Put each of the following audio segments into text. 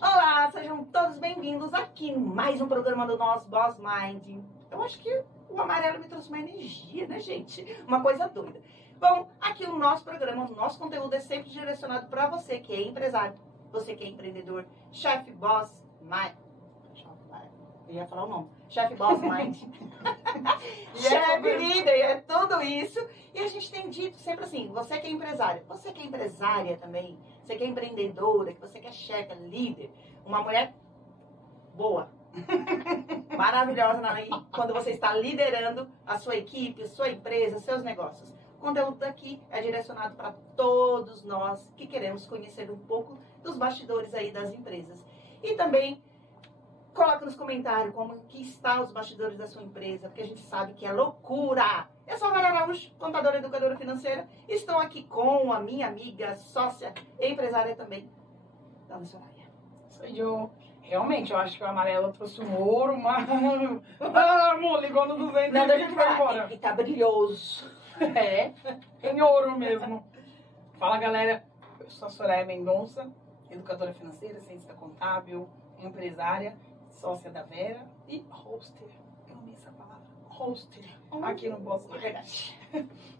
Olá, sejam todos bem-vindos aqui em mais um programa do nosso Boss Mind. Eu acho que o amarelo me trouxe uma energia, né, gente? Uma coisa doida. Bom, aqui o nosso programa, o nosso conteúdo é sempre direcionado para você que é empresário, você que é empreendedor, chefe, boss, mind. Eu ia falar o nome. Chefe, boss, mind. Chefe, líder, é tudo isso. E a gente tem dito sempre assim, você que é empresário, você que é empresária também, você que é empreendedora, que você que é chefe, líder, uma mulher boa, maravilhosa quando você está liderando a sua equipe, a sua empresa, seus negócios. O conteúdo daqui é direcionado para todos nós que queremos conhecer um pouco dos bastidores aí das empresas. E também coloca nos comentários como que está os bastidores da sua empresa, porque a gente sabe que é loucura. Eu sou a Vera Araújo, contadora e educadora financeira. Estou aqui com a minha amiga, sócia e empresária também, Dona Soraya. Sou eu. Realmente, eu acho que o amarelo trouxe um ouro, amor, ligou no 200 Não, e deixa eu foi falar. embora. E tá brilhoso. É, em ouro mesmo. Fala, galera. Eu sou a Soraya Mendonça, educadora financeira, cientista contábil, empresária, sócia da Vera e hoster. Eu amei essa palavra. Hoster. Aqui no Boss Mind. É verdade.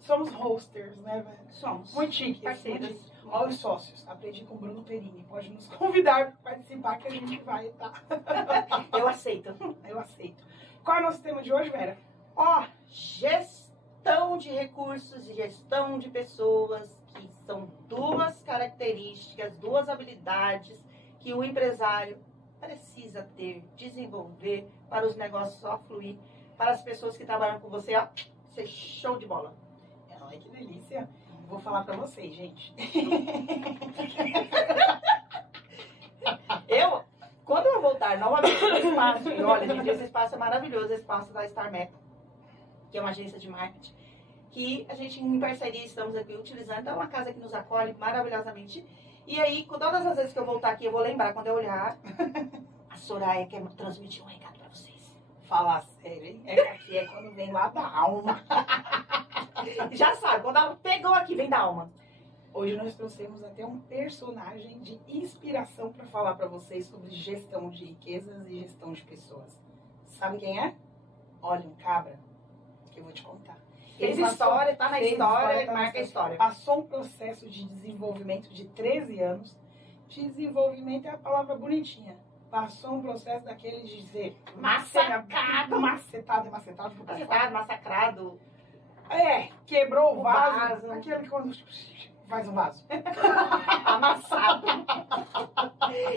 Somos hosters, né, Vera? Somos. Muito chique. Parceiras. Olha os sócios. Aprendi com o Bruno Perini. Pode nos convidar para participar que a gente vai, tá? Eu aceito. Eu aceito. Qual é o nosso tema de hoje, Vera? Ó, gestão de recursos e gestão de pessoas, que são duas características, duas habilidades que o empresário precisa ter, desenvolver para os negócios só fluir, para as pessoas que trabalham com você, ó, ser show de bola. Ai, que delícia. Vou falar pra vocês, gente. Quando eu voltar novamente no espaço, e olha, gente, esse espaço é maravilhoso, esse espaço da Star Map, que é uma agência de marketing, que a gente em parceria estamos aqui utilizando, então é uma casa que nos acolhe maravilhosamente. E aí, com todas as vezes que eu voltar aqui, eu vou lembrar, quando eu olhar, a Soraya quer transmitir um recado pra vocês. Falar sério, hein? Aqui é quando vem lá da alma. Já sabe, quando ela pegou aqui, vem da alma. Hoje nós trouxemos até um personagem de inspiração para falar para vocês sobre gestão de riquezas e gestão de pessoas. Sabe quem é? Olha, um cabra, que eu vou te contar. Fez história, tá na história, marca a história. Passou um processo de desenvolvimento de 13 anos. Desenvolvimento é a palavra bonitinha. Passou um processo daquele de dizer... Massacrado. Massacrado. É, quebrou o vaso. vaso. Aquele quando faz um vaso. Amassado.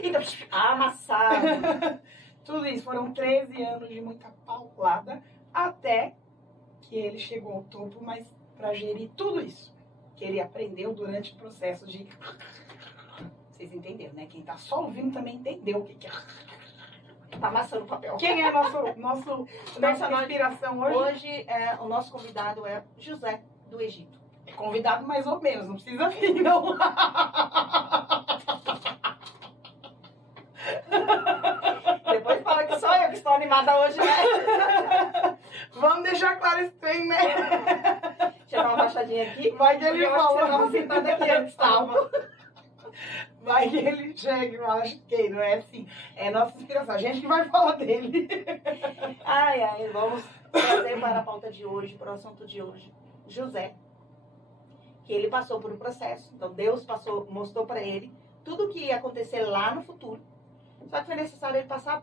Então, amassado. Tudo isso. Foram 13 anos de muita paulada até que ele chegou ao topo, mas para gerir tudo isso que ele aprendeu durante o processo de... Vocês entenderam, né? Quem tá só ouvindo também entendeu o que é. Tá amassando o papel. Quem é nossa inspiração hoje? Hoje, o nosso convidado é José do Egito. É convidado mais ou menos, não precisa vir, não. Depois fala que sou eu que estou animada hoje, né? Vamos deixar claro esse trem, né? Deixa eu dar uma baixadinha aqui. Vai que ele eu acho que fala. você estava sentada aqui antes, tava. Vai que ele chega e fala, acho que não é assim. É nossa inspiração, a gente que vai falar dele. Ai, vamos trazer para a pauta de hoje, para o assunto de hoje. José, que ele passou por um processo. Então Deus mostrou para ele tudo o que ia acontecer lá no futuro. Só que foi necessário ele passar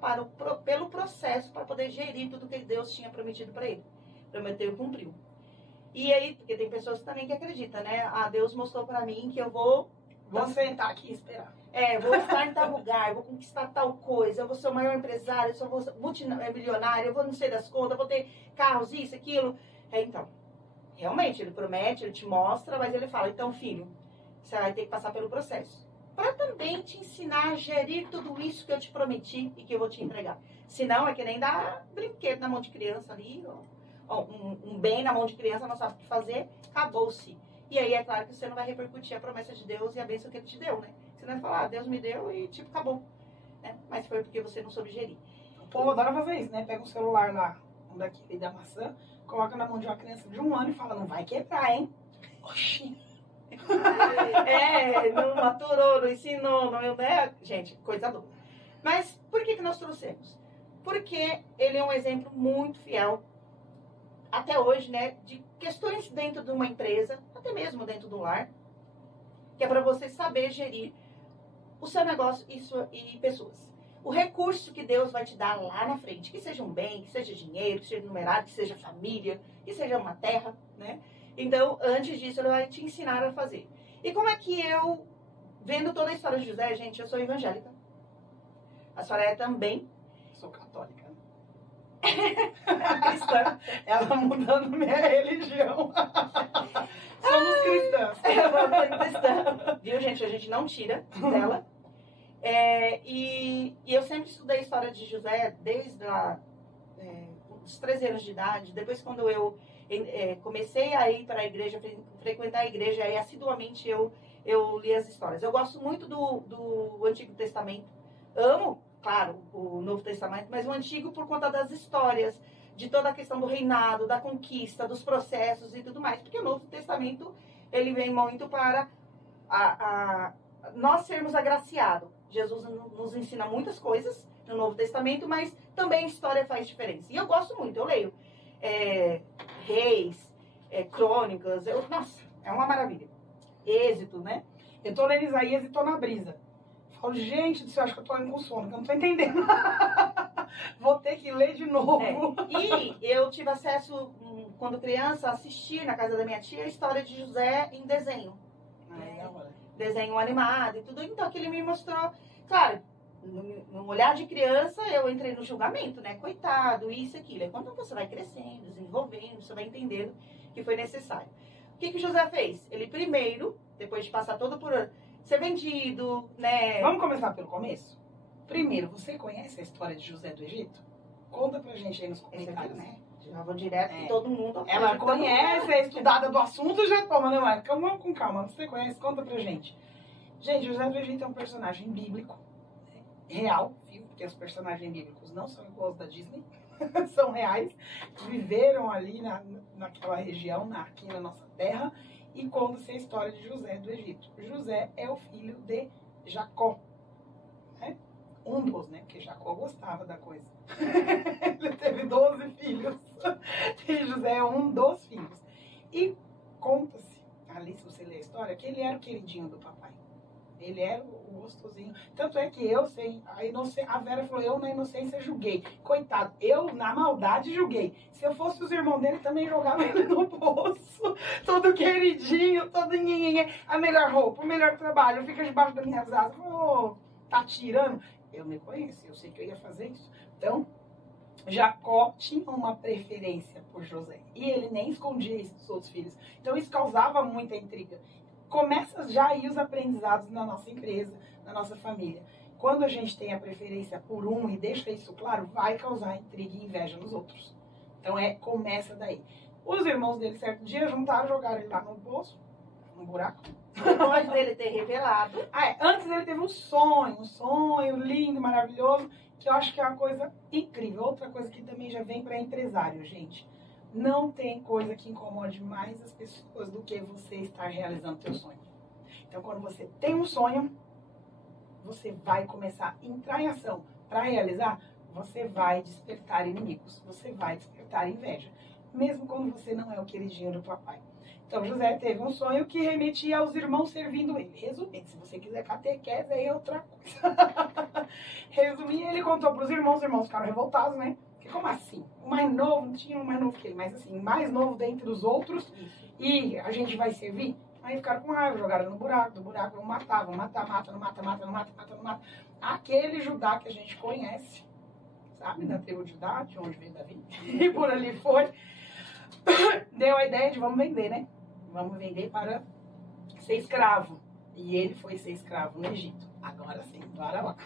pelo processo para poder gerir tudo que Deus tinha prometido para ele. Prometeu e cumpriu. E aí, porque tem pessoas também que acreditam, né? Ah, Deus mostrou para mim que eu vou sentar aqui e esperar. Vou estar em tal lugar, vou conquistar tal coisa, eu vou ser o maior empresário, eu vou ser multimilionário, eu vou não sei das contas, eu vou ter carros, isso, aquilo. Então, realmente, ele promete, ele te mostra, mas ele fala, então, filho, você vai ter que passar pelo processo. Para também te ensinar a gerir tudo isso que eu te prometi e que eu vou te entregar. Senão, é que nem dar brinquedo na mão de criança ali, ó, um bem na mão de criança, não sabe o que fazer, acabou-se. E aí, é claro que você não vai repercutir a promessa de Deus e a bênção que Ele te deu, né? Você vai falar, Deus me deu e, tipo, acabou. Né? Mas foi porque você não soube gerir. O povo adora fazer isso, né? Pega um celular lá, um daquele da maçã, coloca na mão de uma criança de 1 ano e fala, não vai quebrar, hein? Oxi. Não maturou, não ensinou, não, né? Gente, coisa louca. Mas por que nós trouxemos? Porque ele é um exemplo muito fiel, até hoje, né, de questões dentro de uma empresa, até mesmo dentro do lar, que é para você saber gerir o seu negócio e pessoas. O recurso que Deus vai te dar lá na frente, que seja um bem, que seja dinheiro, que seja numerado, que seja família, que seja uma terra, né? Então, antes disso, ele vai te ensinar a fazer. E como é que eu, vendo toda a história de José, gente, eu sou evangélica. A senhora é também. Sou católica. Cristã. Ela mudando minha religião. Somos cristãs. Cristã. Viu, gente? A gente não tira dela. E eu sempre estudei a história de José desde os 13 anos de idade. Depois, quando eu comecei a ir para a igreja, frequentar a igreja, aí assiduamente eu li as histórias. Eu gosto muito do Antigo Testamento. Amo, claro, o Novo Testamento, mas o Antigo por conta das histórias, de toda a questão do reinado, da conquista, dos processos e tudo mais. Porque o Novo Testamento, ele vem muito para nós sermos agraciados. Jesus nos ensina muitas coisas no Novo Testamento, mas também a história faz diferença. E eu gosto muito, eu leio Reis, Crônicas, nossa, é uma maravilha. Êxito, né? Eu tô lendo Isaías e tô na brisa. Falo, gente do céu, acho que eu tô indo com sono, que eu não tô entendendo. Vou ter que ler de novo. E eu tive acesso, quando criança, a assistir na casa da minha tia a história de José em desenho. Desenho animado e tudo. Então, aquilo me mostrou, claro, no olhar de criança, eu entrei no julgamento, né? Coitado, isso e aquilo. E quando você vai crescendo, desenvolvendo, você vai entendendo que foi necessário. O que José fez? Ele primeiro, depois de passar todo por ser vendido, né? Vamos começar pelo começo? Primeiro, você conhece a história de José do Egito? Conta pra gente aí nos comentários. Né? Já vou direto que todo mundo. Ela conhece, é estudada do assunto, já toma, né, Mari? Vamos com calma. Você conhece? Conta pra gente. Gente, José do Egito é um personagem bíblico, né? Real, viu? Porque os personagens bíblicos não são igual os da Disney, são reais, viveram ali naquela região, aqui na nossa terra, e conta-se a história de José do Egito. José é o filho de Jacó, né? Um dos, né? Porque Jacó gostava da coisa. Ele teve 12 filhos. E José é um dos filhos. E conta-se, ali se você ler a história, que ele era o queridinho do papai. Ele era o gostosinho. Tanto é que eu, a Vera falou, eu na inocência julguei. Coitado, eu na maldade julguei. Se eu fosse os irmãos dele, também jogava ele no poço. Todo queridinho, todo nhenhenhen. A melhor roupa, o melhor trabalho, fica debaixo das minhas asas. Oh, tá tirando? Eu me conheço, eu sei que eu ia fazer isso. Então, Jacó tinha uma preferência por José. E ele nem escondia isso dos outros filhos. Então, isso causava muita intriga. Começa já aí os aprendizados na nossa empresa, na nossa família. Quando a gente tem a preferência por um e deixa isso claro, vai causar intriga e inveja nos outros. Então, começa daí. Os irmãos dele, certo dia, juntaram, jogaram ele lá no poço, no buraco. Depois dele ter revelado. Antes ele teve um sonho lindo, maravilhoso, que eu acho que é uma coisa incrível. Outra coisa que também já vem para empresário, gente. Não tem coisa que incomode mais as pessoas do que você estar realizando seu sonho. Então, quando você tem um sonho, você vai começar a entrar em ação para realizar, você vai despertar inimigos, você vai despertar inveja, mesmo quando você não é o queridinho do papai. Então, José teve um sonho que remetia aos irmãos servindo ele. Resumindo, se você quiser catequese, aí é outra coisa. Resumindo, ele contou para os irmãos ficaram revoltados, né? Porque como assim? O mais novo, não tinha um mais novo que ele, mas assim, mais novo dentre os outros, e a gente vai servir? Aí ficaram com raiva, jogaram no buraco, do buraco vão matar, mata, não mata. Aquele Judá que a gente conhece, sabe? Da tribo de Judá, de onde veio Davi, e por ali foi, deu a ideia de vamos vender, né? Vamos vender para ser escravo. E ele foi ser escravo no Egito. Agora sim, bora lá.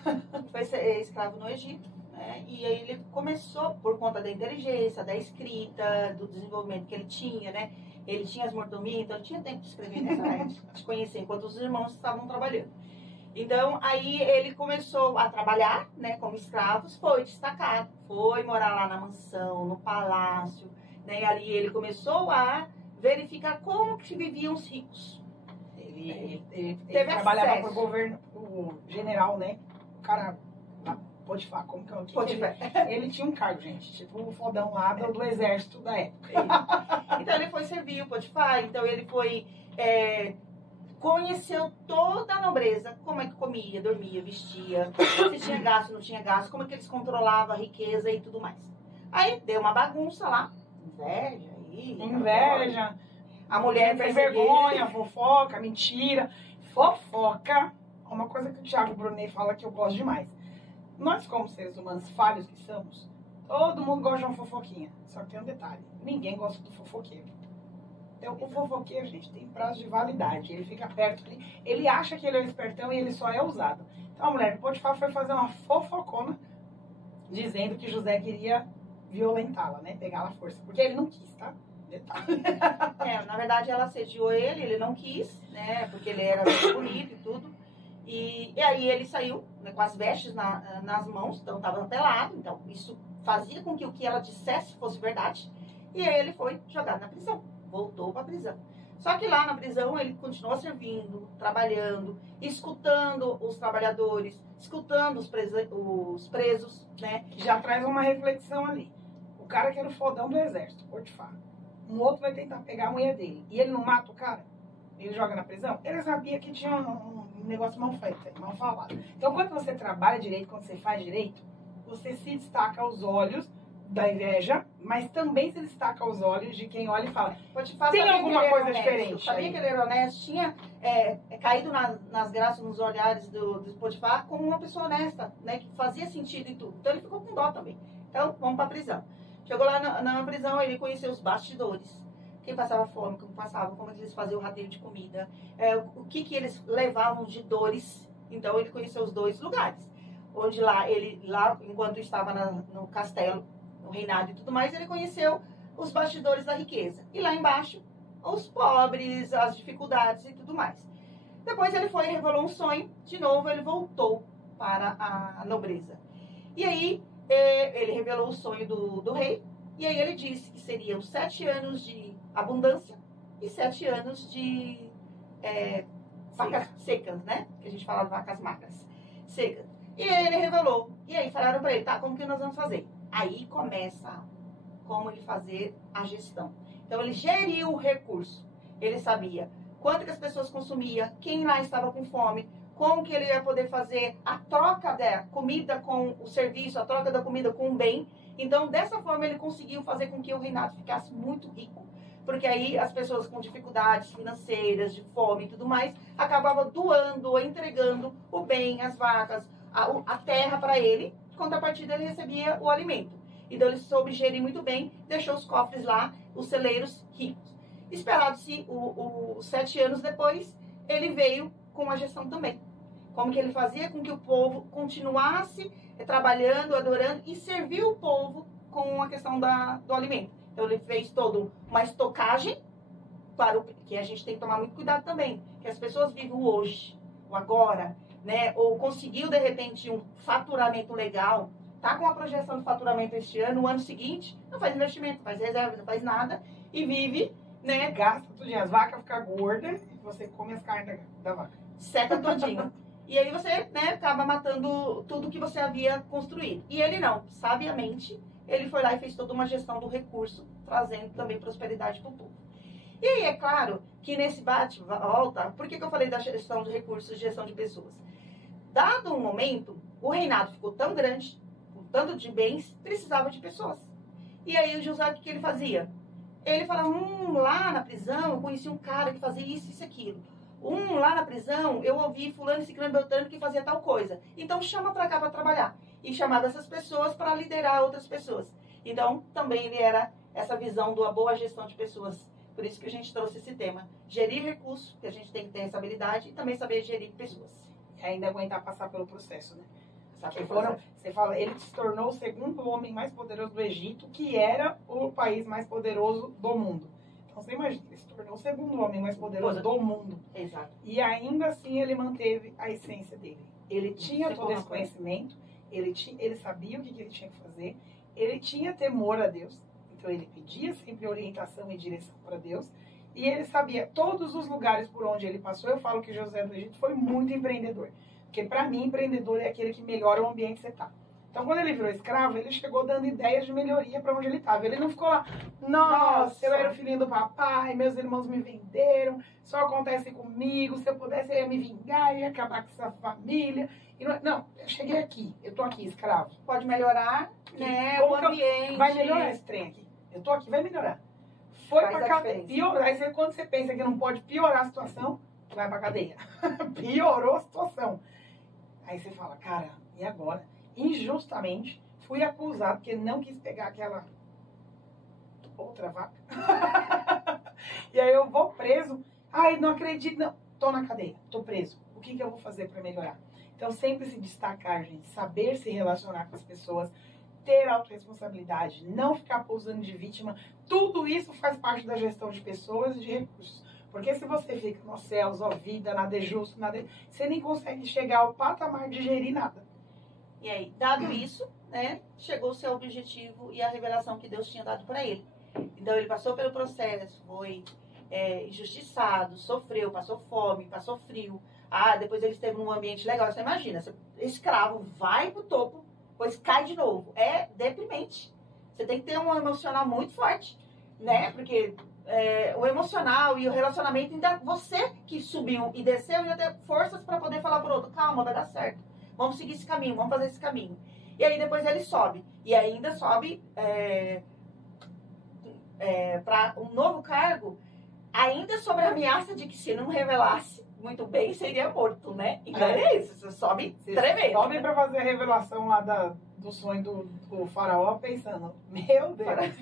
Foi ser escravo no Egito, né? E aí ele começou, por conta da inteligência, da escrita, do desenvolvimento que ele tinha, né? Ele tinha as mordomias, então ele tinha tempo de escrever nessa área, de conhecer, enquanto os irmãos estavam trabalhando. Então, aí ele começou a trabalhar, né, como escravos, foi destacado, foi morar lá na mansão, no palácio, né? E ali ele começou a verificar como que viviam os ricos. Ele trabalhava para o governo, o general, né? O cara Potifar, como que é o que? Potifar. Ele tinha um cargo, gente, tipo o fodão lá do exército da época. Então ele foi servir o Potifar, então ele foi... conheceu toda a nobreza, como é que comia, dormia, vestia, se tinha gasto, não tinha gasto, como é que eles controlavam a riqueza e tudo mais. Aí deu uma bagunça lá, inveja aí. Inveja. A mulher tem perseguia. vergonha, fofoca, mentira. Fofoca é uma coisa que o Thiago Brunet fala que eu gosto demais. Nós, como seres humanos falhos que somos, todo mundo gosta de uma fofoquinha. Só que tem um detalhe, ninguém gosta do fofoqueiro. Então, o fofoqueiro, gente, tem prazo de validade. Ele fica perto, ele acha que ele é um espertão e ele só é usado. Então, a mulher de Potifar foi fazer uma fofocona dizendo que José queria violentá-la, né? Pegá-la à força. Porque ele não quis, tá? Detalhe. Na verdade, ela assediou ele não quis, né? Porque ele era muito bonito e tudo. E aí ele saiu, né, com as vestes nas mãos, então estava pelado. Então, isso fazia com que o que ela dissesse fosse verdade. E aí ele foi jogado na prisão. Voltou para a prisão. Só que lá na prisão ele continuou servindo, trabalhando, escutando os trabalhadores, escutando os presos, né? Já traz uma reflexão ali. O cara que era o fodão do exército, Potifar. Um outro vai tentar pegar a mulher dele. E ele não mata o cara? Ele joga na prisão? Ele sabia que tinha um negócio mal feito, mal falado. Então, quando você trabalha direito, quando você faz direito, você se destaca aos olhos da inveja, mas também se destaca aos olhos de quem olha e fala, Potifar, tem alguma coisa honesto, diferente. Sabia aí. que ele era honesto, tinha caído nas graças, nos olhares do Potifar como uma pessoa honesta, né, que fazia sentido e tudo. Então ele ficou com dó também. Então vamos para a prisão. Chegou lá na prisão, ele conheceu os bastidores. Quem passava fome, como passava, como eles faziam o rateio de comida, o que eles levavam de dores. Então ele conheceu os dois lugares. Onde lá, enquanto estava no castelo, no reinado e tudo mais, ele conheceu os bastidores da riqueza. E lá embaixo, os pobres, as dificuldades e tudo mais. Depois ele foi e revelou um sonho. De novo, ele voltou para a nobreza. E aí, ele revelou o sonho do rei. E aí ele disse que seriam 7 anos de abundância e 7 anos de vacas secas, né? Que a gente fala de vacas magras, secas. E aí ele revelou. E aí falaram para ele, tá, como que nós vamos fazer? Aí começa como ele fazer a gestão. Então ele geriu o recurso. Ele sabia quanto que as pessoas consumiam, quem lá estava com fome, como que ele ia poder fazer a troca da comida com o serviço, a troca da comida com o bem. Então, dessa forma, ele conseguiu fazer com que o reinado ficasse muito rico. Porque aí as pessoas com dificuldades financeiras, de fome e tudo mais, acabavam doando ou entregando o bem, as vacas, a terra para ele. Em contrapartida, ele recebia o alimento. Então, ele soube gerir muito bem, deixou os cofres lá, os celeiros ricos. Esperado-se os 7 anos depois, ele veio com a gestão também. Como que ele fazia com que o povo continuasse trabalhando, adorando e serviu o povo com a questão do alimento. Então ele fez toda uma estocagem, claro que a gente tem que tomar muito cuidado também, que as pessoas vivem o hoje, o agora, né? Ou conseguiu de repente um faturamento legal, tá com a projeção de faturamento este ano, no ano seguinte, não faz investimento, não faz reserva, não faz nada e vive, né? Gasta tudo, as vacas ficam gordas e você come as carnes da vaca. Seca todinho. E aí você, né, acaba matando tudo que você havia construído. E ele não, sabiamente, ele foi lá e fez toda uma gestão do recurso, trazendo também prosperidade para o povo. E aí é claro que nesse bate-volta, por que eu falei da gestão de recursos, gestão de pessoas? Dado um momento, o reinado ficou tão grande, com tanto de bens, precisava de pessoas. E aí o José, o que ele fazia? Ele falava, lá na prisão eu conheci um cara que fazia isso, isso e aquilo. Lá na prisão, eu ouvi fulano, ciclano, beltrano que fazia tal coisa. Então, chama pra cá pra trabalhar. E chamava essas pessoas para liderar outras pessoas. Então, também ele era essa visão da boa gestão de pessoas. Por isso que a gente trouxe esse tema. Gerir recursos, que a gente tem que ter essa habilidade, e também saber gerir pessoas. E ainda aguentar passar pelo processo, né? Sabe Você fala, ele se tornou o segundo homem mais poderoso do Egito, que era o país mais poderoso do mundo. Então, você imagina, ele se tornou o segundo homem mais poderoso do mundo. Exato. E ainda assim ele manteve a essência dele. Ele tinha todo esse conhecimento, ele sabia o que ele tinha que fazer, ele tinha temor a Deus, então ele pedia sempre orientação e direção para Deus, e ele sabia todos os lugares por onde ele passou. Eu falo que José do Egito foi muito empreendedor, porque para mim empreendedor é aquele que melhora o ambiente que você está. Então, quando ele virou escravo, ele chegou dando ideias de melhoria para onde ele estava. Ele não ficou lá, nossa, eu era o filhinho do papai, meus irmãos me venderam, só acontece comigo, se eu pudesse eu ia me vingar, eu ia acabar com essa família. E não, eu cheguei aqui, eu tô aqui, escravo. Pode melhorar, né, o ambiente. Vai melhorar esse trem aqui. Eu tô aqui, vai melhorar. Foi pra cadeia. Piorar. Aí quando você pensa que não pode piorar a situação, vai pra cadeia. Piorou a situação. Aí você fala, cara, e agora? Injustamente, fui acusado porque não quis pegar aquela outra vaca. E aí eu vou preso. Ai, não acredito, não. Tô na cadeia, tô preso. O que eu vou fazer para melhorar? Então, sempre se destacar, gente. Saber se relacionar com as pessoas, ter autorresponsabilidade, não ficar pousando de vítima. Tudo isso faz parte da gestão de pessoas e de recursos. Porque se você fica nos céus, ó vida, nada é justo, nada é... Você nem consegue chegar ao patamar de gerir nada. E aí, dado isso, né, chegou o seu objetivo e a revelação que Deus tinha dado para ele. Então, ele passou pelo processo, foi injustiçado, sofreu, passou fome, passou frio. Ah, depois ele esteve num ambiente legal. Você imagina, você, escravo, vai pro topo, depois cai de novo. É deprimente. Você tem que ter um emocional muito forte, né? Porque o emocional e o relacionamento, ainda você que subiu e desceu, ia ter forças para poder falar pro outro, calma, vai dar certo. Vamos seguir esse caminho, vamos fazer esse caminho. E aí depois ele sobe. E ainda sobe para um novo cargo, ainda sobre a ameaça de que se não revelasse muito bem, seria morto, né? Então é isso, você sobe tremendo. Sobe para fazer a revelação lá do sonho do faraó, pensando, meu Deus,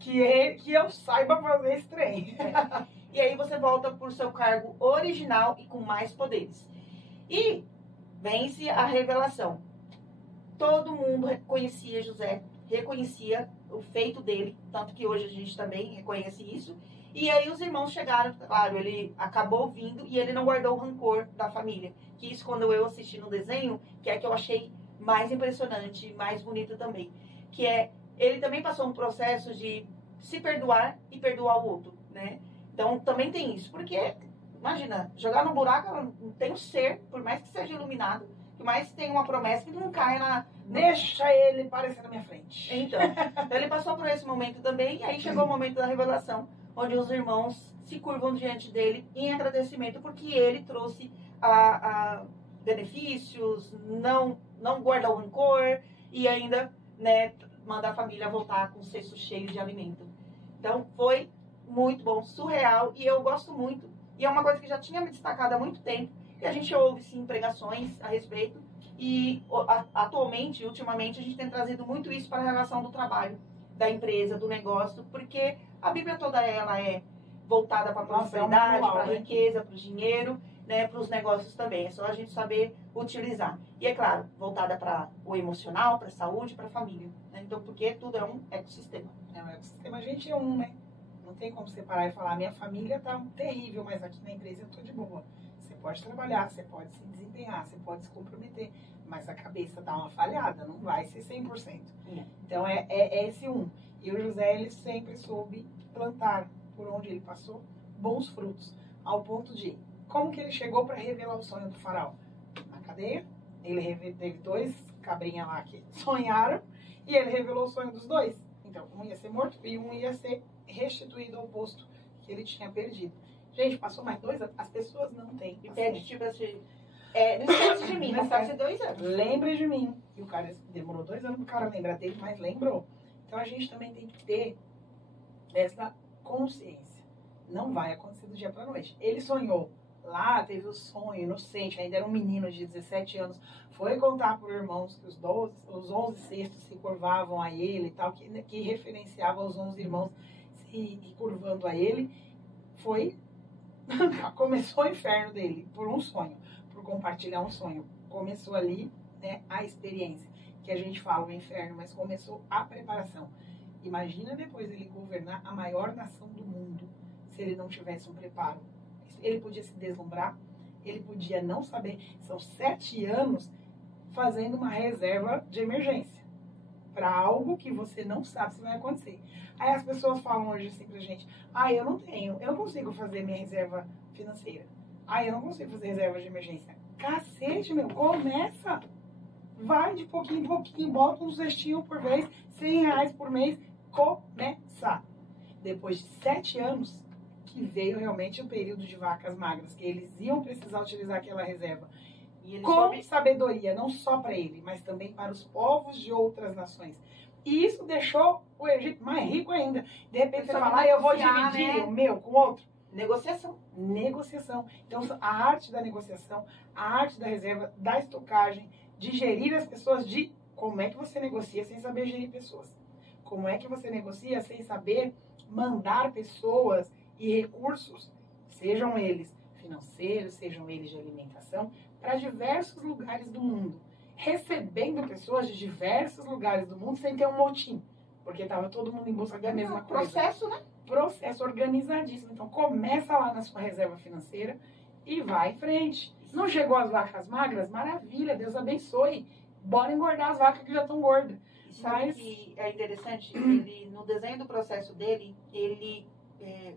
que eu saiba fazer esse trem. E aí você volta pro seu cargo original e com mais poderes. E vence a revelação. Todo mundo reconhecia José, reconhecia o feito dele, tanto que hoje a gente também reconhece isso. E aí os irmãos chegaram, claro, ele acabou vindo e ele não guardou o rancor da família. Que isso, quando eu assisti no desenho, que é que eu achei mais impressionante, mais bonito também. Que é, ele também passou um processo de se perdoar e perdoar o outro, né? Então também tem isso, porque, imagina, jogar no buraco, não tem um ser, por mais que seja iluminado, por mais que tenha uma promessa, que não caia na... Deixa ele aparecer na minha frente. Então ele passou por esse momento também, e aí chegou o momento da revelação, onde os irmãos se curvam diante dele em agradecimento, porque ele trouxe benefícios, não guarda o rancor, e ainda, né, manda a família voltar com o cesto cheio de alimento. Então foi muito bom, surreal, e eu gosto muito. E é uma coisa que já tinha me destacado há muito tempo, e a gente ouve, sim, pregações a respeito. E atualmente, ultimamente, a gente tem trazido muito isso para a relação do trabalho, da empresa, do negócio, porque a Bíblia toda ela é voltada para a prosperidade, para a riqueza, para o dinheiro, né, para os negócios também. É só a gente saber utilizar. E é claro, voltada para o emocional, para a saúde, para a família. Né? Então, porque tudo é um ecossistema. É um ecossistema, a gente é um, né? Não tem como separar e falar, minha família tá terrível, mas aqui na empresa eu tô de boa. Você pode trabalhar, você pode se desempenhar, você pode se comprometer, mas a cabeça dá uma falhada, não vai ser 100%. Então é esse um. E o José, ele sempre soube plantar, por onde ele passou, bons frutos, ao ponto de, como que ele chegou para revelar o sonho do faraó? Na cadeia, ele teve 2 cabrinhas lá que sonharam, e ele revelou o sonho dos 2. Então, um ia ser morto e um ia ser restituído ao posto que ele tinha perdido. Gente, passou mais 2 anos, as pessoas não têm. E pede, tipo assim, não esquece de mim, mas faz 2 anos. Lembre de mim. E o cara demorou 2 anos pro cara lembrar dele, mas lembrou. Então a gente também tem que ter essa consciência. Não vai acontecer do dia pra noite. Ele sonhou. Lá teve o sonho inocente, ainda era um menino de 17 anos. Foi contar por irmãos que os 11 cestos se curvavam a ele e tal, que referenciava os 11 irmãos se curvando a ele. Começou o inferno dele por um sonho, por compartilhar um sonho. Começou ali, né, a experiência, que a gente fala o inferno, mas começou a preparação. Imagina depois ele governar a maior nação do mundo, se ele não tivesse um preparo. Ele podia se deslumbrar, ele podia não saber. São 7 anos fazendo uma reserva de emergência para algo que você não sabe se vai acontecer. Aí as pessoas falam hoje assim pra gente, eu não consigo fazer minha reserva financeira. Eu não consigo fazer reserva de emergência. Cacete, meu, começa! vai de pouquinho em pouquinho, bota um cestinho por vez, R$100 por mês, começar. Depois de 7 anos, que veio realmente o período de vacas magras, que eles iam precisar utilizar aquela reserva E com sabedoria, não só para ele, mas também para os povos de outras nações. E isso deixou o Egito mais rico ainda. De repente você fala, eu vou dividir o meu com outro. Negociação. Negociação. Então, a arte da negociação, a arte da reserva, da estocagem, de gerir as pessoas, de como é que você negocia sem saber gerir pessoas. Como é que você negocia sem saber mandar pessoas e recursos, sejam eles financeiros, sejam eles de alimentação, para diversos lugares do mundo. Recebendo pessoas de diversos lugares do mundo sem ter um motim. Porque estava todo mundo em busca da mesma coisa. Processo, né? Processo organizadíssimo. Então, começa lá na sua reserva financeira e vai em frente. Não chegou as vacas magras? Maravilha, Deus abençoe. Bora engordar as vacas que já estão gordas. E sabe que é interessante? Ele, no desenho do processo dele, ele,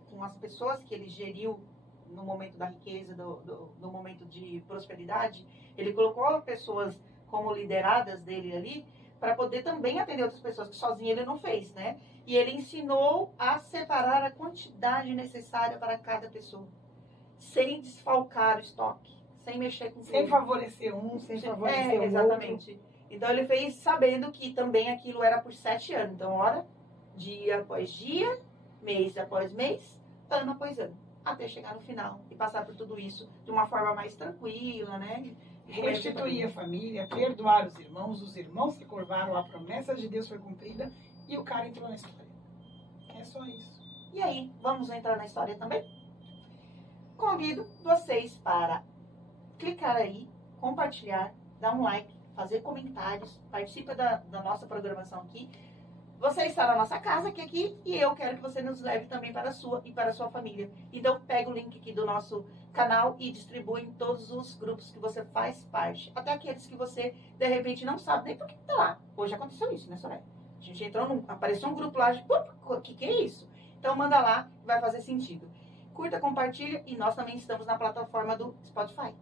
com as pessoas que ele geriu no momento da riqueza, no momento de prosperidade, ele colocou pessoas como lideradas dele ali, para poder também atender outras pessoas, que sozinho ele não fez, né? E ele ensinou a separar a quantidade necessária para cada pessoa, sem desfalcar o estoque, sem mexer com sem favorecer um, sem favorecer o outro. Exatamente. Então ele fez sabendo que também aquilo era por 7 anos. Então, hora, dia após dia, mês após mês, ano após ano, até chegar no final e passar por tudo isso de uma forma mais tranquila, né? Restituir a família, perdoar os irmãos se curvaram, a promessa de Deus foi cumprida e o cara entrou na história. É só isso. E aí, vamos entrar na história também? Convido vocês para clicar aí, compartilhar, dar um like, fazer comentários, participa da nossa programação aqui. Você está na nossa casa, que é aqui, e eu quero que você nos leve também para a sua e para a sua família. Então, pega o link aqui do nosso canal e distribui em todos os grupos que você faz parte. Até aqueles que você, de repente, não sabe nem por que está lá. Hoje aconteceu isso, né, Soraya? A gente entrou, apareceu um grupo lá, o que é isso? Então, manda lá, vai fazer sentido. Curta, compartilha, e nós também estamos na plataforma do Spotify.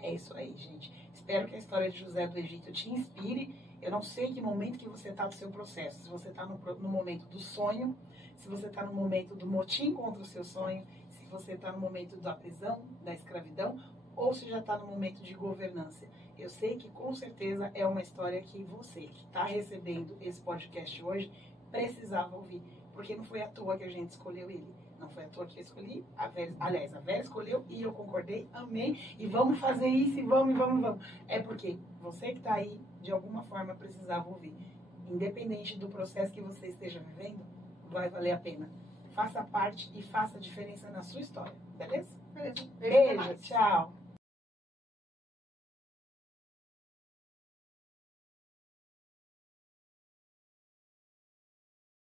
É isso aí, gente. Espero que a história de José do Egito te inspire. Eu não sei que momento que você está do seu processo. Se você está no momento do sonho, se você está no momento do motim contra o seu sonho, se você está no momento da prisão, da escravidão, ou se já está no momento de governança. Eu sei que com certeza é uma história que você que está recebendo esse podcast hoje precisava ouvir. Porque não foi à toa que a gente escolheu ele. Não foi à toa que eu escolhi. A Vera escolheu e eu concordei, amei. E vamos fazer isso, e vamos. É porque você que está aí, de alguma forma, precisava ouvir. Independente do processo que você esteja vivendo, vai valer a pena. Faça parte e faça a diferença na sua história. Beleza? Beleza. Beijo, tchau.